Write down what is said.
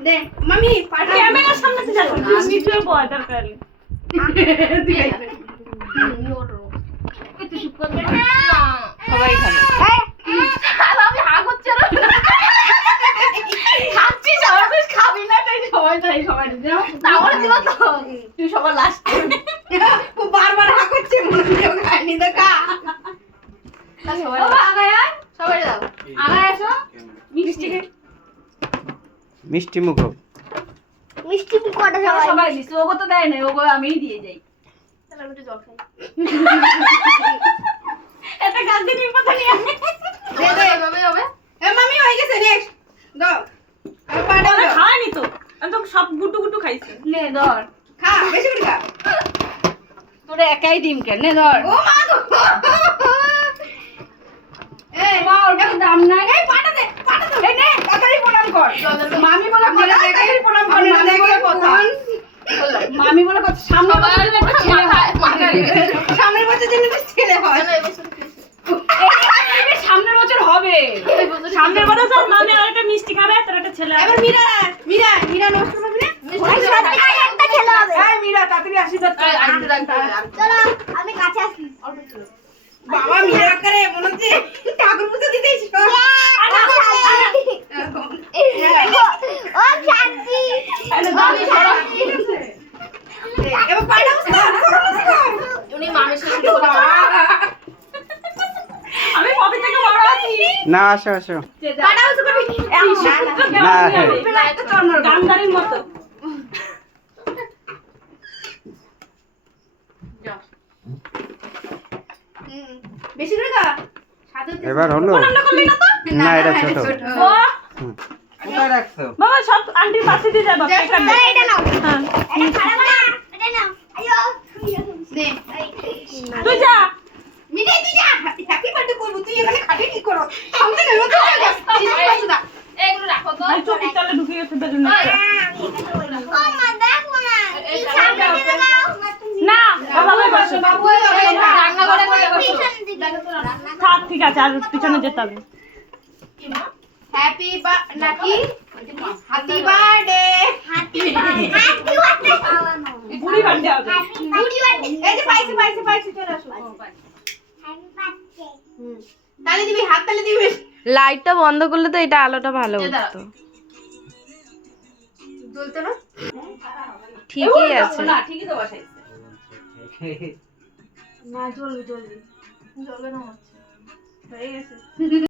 দে মামি পাটা ক্যামেরার সামনে থেকে যাও ভিডিও বয় দরকার সবাই খাবে আমি হা করছি না খাচ্ছিস আমার বেশ খাবি না তাই সবাই দাও তাহলে দিব তো তুই সবার লাস্ট বারবার হা করছে মনে হচ্ছে খাইনি দেখা সবাই আগায় সবাই দাও আগায় আসো মিষ্টি খাই মিষ্টি মুখ মিষ্টি মুখ কটা সবাই দিছে ওগো তো দেয় না ওগো আমিই দিয়ে যাই তাহলে আমি একটু জল খাই এটা গান্ধী নিম কথা নিয়ে দে দে হবে হবে এ মামি হয়ে গেছে নেক্সট দাও আর পাটা দাও খাওয়ানি তো আমি তো সব গুটু গুটু খাইছি নে ধর খা বেশি করে খা তোরে একাই ডিম কেন নে ধর ও মা গো এই মা ওর কাছে দাম না এই পাটা দে এই নে তাড়াতাড়ি প্রণাম কর মামি বলে কথা তাড়াতাড়ি প্রণাম কর না দেখে কথা মামি বলে কথা সামনে ছেলে হয় সামনের বছর জন্য ছেলে হয় সামনের বছর হবে সামনের বড় স্যার মামি আরেকটা মিষ্টি খাবে তার একটা ছেলে এবার মীরা নষ্ট করবি না একটা ছেলে হবে এই মীরা তাড়াতাড়ি আশীর্বাদ কর চলো আমি কাছে আসি বাবা মীরা করে মনে হচ্ছে ঠাকুর পুজো দিতে এসেছো ও শান্তি এবার পায়না উনি মামির সাথে আমি কবে থেকে বড় আছি না আসো আসো পাটা উঁচু করবি না এটা চন্দ্র গান্ধারীর মতো বেশি করে খা সাথে এবার হলো না এটা ছোট ও কোথায় রাখছো বাবা সব আন্টির পাশে দিয়ে যাবা এটা নাও হ্যাঁ এটা খারাপ না এটা নাও আইও দে তুই যা মিটাই তুই যা হ্যাপি বার্থডে করব তুই এখানে খাবি কি করো সামনে না তো না এগুলো রাখো তো ভাই চোখ তলে ঢুকে গেছে বেজন্য ও মা দেখো না এই সামনে দিয়ে দাও না বাবা ভাই বসো বাবু রান্না করে পিছন দিকে থাক ঠিক আছে আর পিছনে যেতে হবে হ্যাপি নাকি হ্যাপি বার্থডে হাতি হাতি বুড়ি বাড়তে হবে এই যে পাইছে চলে আসো তালে দিবি হাত তালে দিবি লাইটটা বন্ধ করলে তো এটা আলোটা ভালো উঠতো জ্বলতে না ঠিকই আছে না ঠিকই তো বসাইছে না জ্বলবে না হচ্ছে হয়ে গেছে